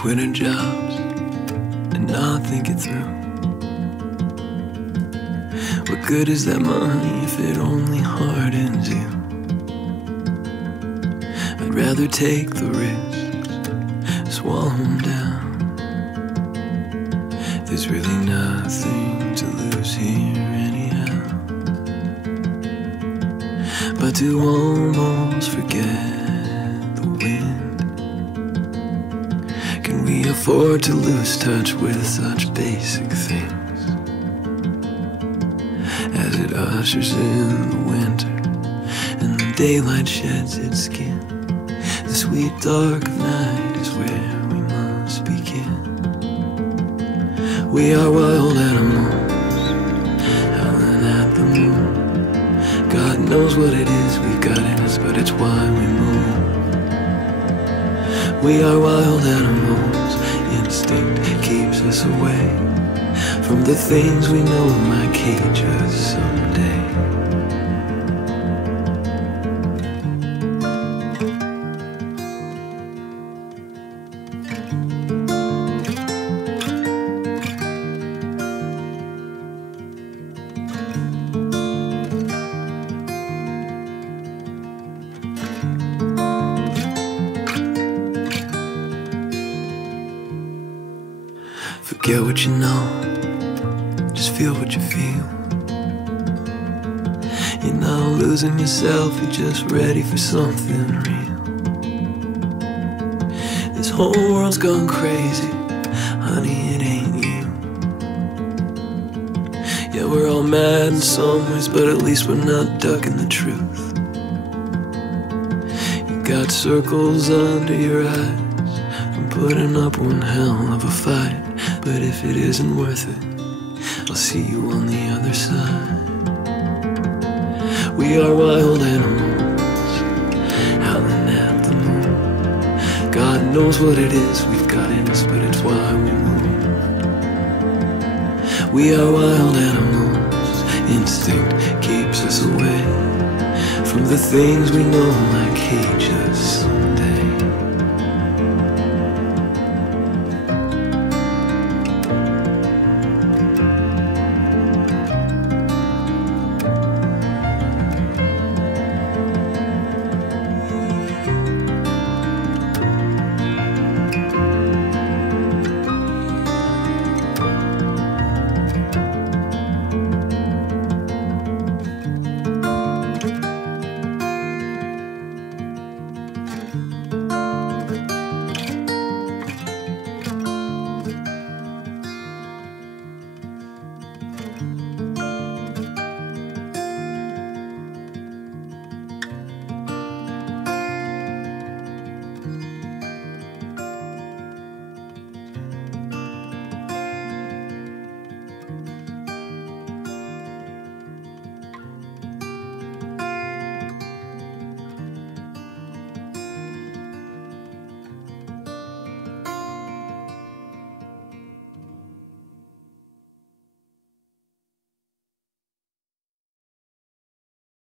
quit our jobs and not think it through. What good is that money if it only hardens you? I'd rather take the risks, swallow them down. There's really nothing to lose here anyhow. But to almost forget the wind, can we afford to lose touch with such basic things? As it ushers in the winter and the daylight sheds its skin, the sweet dark of night is where we must begin. We are wild animals, howling at the moon. God knows what it is we've got in us, but it's why we move. We are wild animals, instinct keeps us away from the things we know might cage us someday. Forget what you know, just feel what you feel. You're not losing yourself, you're just ready for something real. This whole world's gone crazy, honey, it ain't you. Yeah, we're all mad in some ways, but at least we're not ducking the truth. You got circles under your eyes from putting up one hell of a fight. But if it isn't worth it, I'll see you on the other side. We are wild animals, howling at the moon. God knows what it is we've got in us, but it's why we move. We are wild animals, instinct keeps us away from the things we know might cage us.